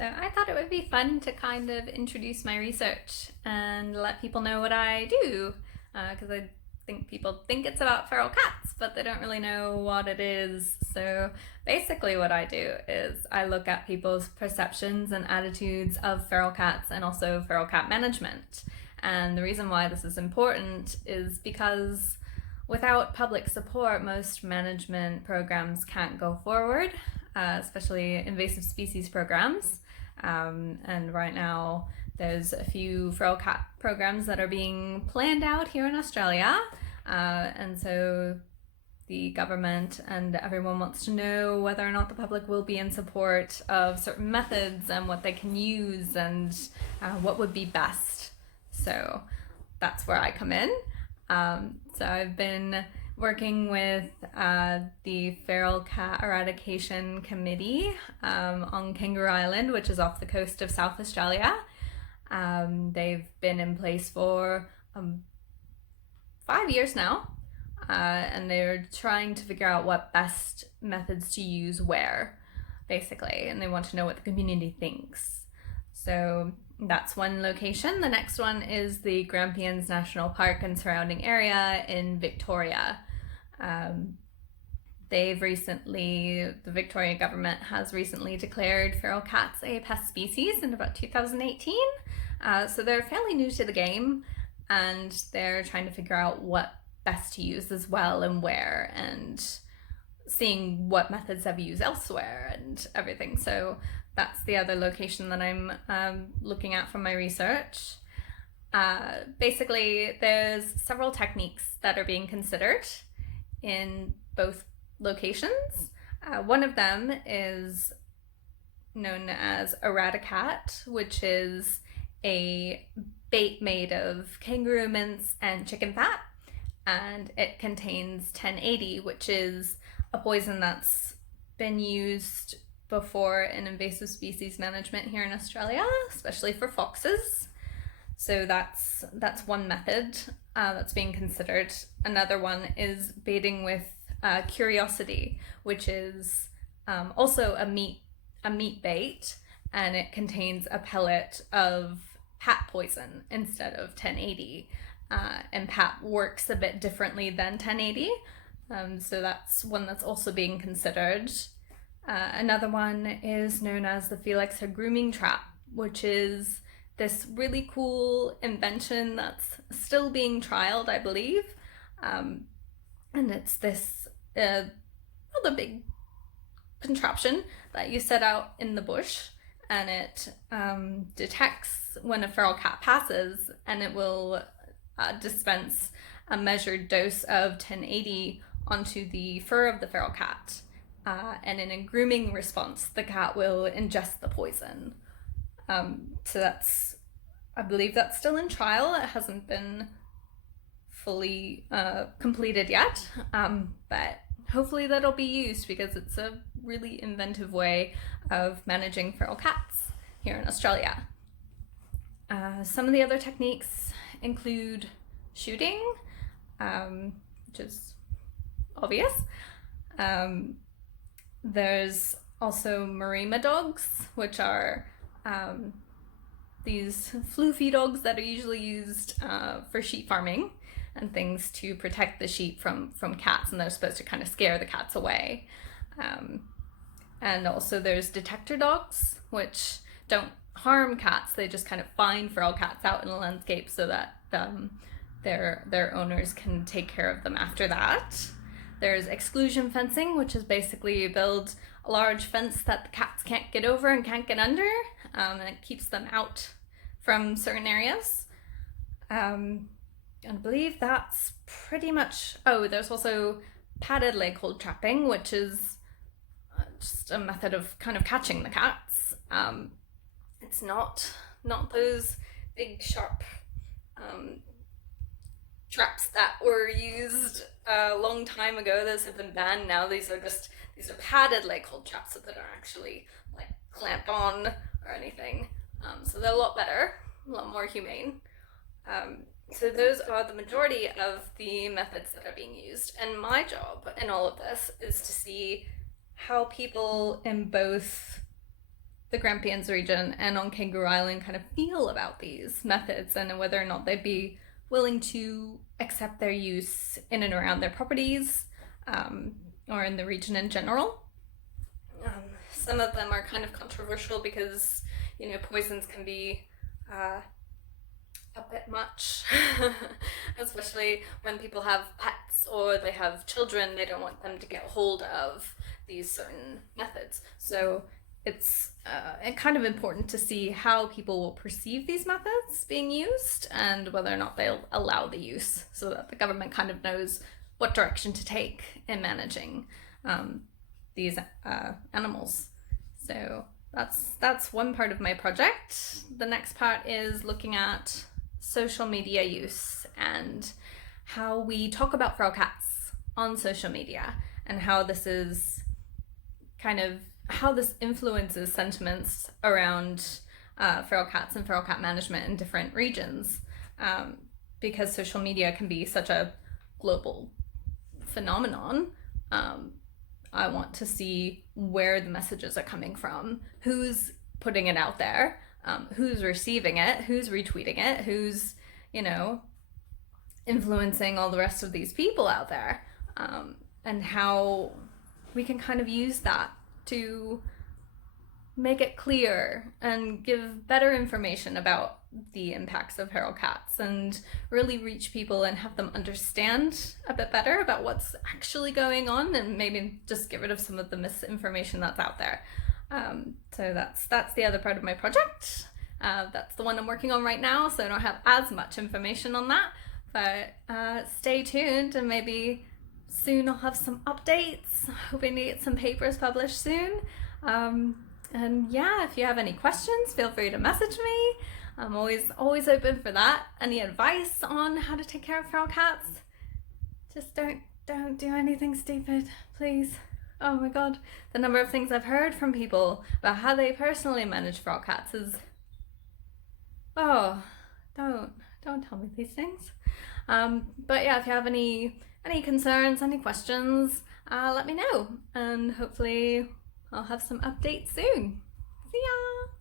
So I thought it would be fun to kind of introduce my research and let people know what I do, because I think people think it's about feral cats, but they don't really know what it is. So basically what I do is I look at people's perceptions and attitudes of feral cats and also feral cat management. And the reason why this is important is because without public support, most management programs can't go forward, especially invasive species programs. And right now, there's a few feral cat programs that are being planned out here in Australia. And so the government and everyone wants to know whether or not the public will be in support of certain methods and what they can use and what would be best. So that's where I come in. So I've been working with the Feral Cat Eradication Committee on Kangaroo Island, which is off the coast of South Australia. They've been in place for 5 years now, and they're trying to figure out what best methods to use where, basically, and they want to know what the community thinks. So that's one location. The next one is the Grampians National Park and surrounding area in Victoria. The Victorian government has recently declared feral cats a pest species in about 2018. So they're fairly new to the game, and they're trying to figure out what best to use as well and where, and seeing what methods have used elsewhere and everything. So that's the other location that I'm looking at from my research. Basically, there's several techniques that are being considered in both locations. One of them is known as Eradicat, which is a bait made of kangaroo mince and chicken fat, and it contains 1080, which is a poison that's been used before in invasive species management here in Australia, especially for foxes. So that's one method that's being considered. Another one is baiting with Curiosity, which is also a meat bait, and it contains a pellet of pat poison instead of 1080. And pat works a bit differently than 1080. So that's one that's also being considered. Another one is known as the Felix grooming trap, which is this really cool invention that's still being trialed, I believe. And it's this rather big contraption that you set out in the bush, and it detects when a feral cat passes, and it will dispense a measured dose of 1080 onto the fur of the feral cat. And in a grooming response, the cat will ingest the poison. So I believe that's still in trial. It hasn't been fully completed yet, but hopefully that'll be used because it's a really inventive way of managing feral cats here in Australia. Some of the other techniques include shooting, which is obvious. There's also Marima dogs, which are these floofy dogs that are usually used for sheep farming and things to protect the sheep from cats, and they're supposed to kind of scare the cats away. And also there's detector dogs, which don't harm cats, they just kind of find feral cats out in the landscape so that their owners can take care of them after that. There's exclusion fencing, which is basically you build a large fence that the cats can't get over and can't get under, and it keeps them out from certain areas. And I believe that's pretty much... Oh, there's also padded leg hold trapping, which is just a method of kind of catching the cats. It's not those big sharp traps that were used a long time ago. Those have been banned now. These are padded leg hold traps, so they don't actually like clamp on or anything. So they're a lot better, a lot more humane. So those are the majority of the methods that are being used. And my job in all of this is to see how people in both the Grampians region and on Kangaroo Island kind of feel about these methods, and whether or not they'd be willing to accept their use in and around their properties, or in the region in general. Some of them are kind of controversial because, poisons can be a bit much, especially when people have pets or they have children. They don't want them to get hold of these certain methods. So it's kind of important to see how people will perceive these methods being used and whether or not they'll allow the use, so that the government kind of knows what direction to take in managing these animals. So that's one part of my project. The next part is looking at social media use and how we talk about feral cats on social media, and how this is how this influences sentiments around feral cats and feral cat management in different regions, because social media can be such a global phenomenon. I want to see where the messages are coming from, who's putting it out there, who's receiving it, who's retweeting it, who's, influencing all the rest of these people out there, and how we can kind of use that to make it clear and give better information about the impacts of feral cats, and really reach people and have them understand a bit better about what's actually going on, and maybe just get rid of some of the misinformation that's out there. So that's the other part of my project. That's the one I'm working on right now, so I don't have as much information on that, but stay tuned, and maybe soon I'll have some updates, hoping to get some papers published soon. And yeah, if you have any questions, feel free to message me. I'm always open for that. Any advice on how to take care of feral cats? Just don't do anything stupid, please. Oh my god, the number of things I've heard from people about how they personally manage feral cats is, oh, don't tell me these things. But yeah, if you have any concerns, any questions, let me know, and hopefully I'll have some updates soon. See ya!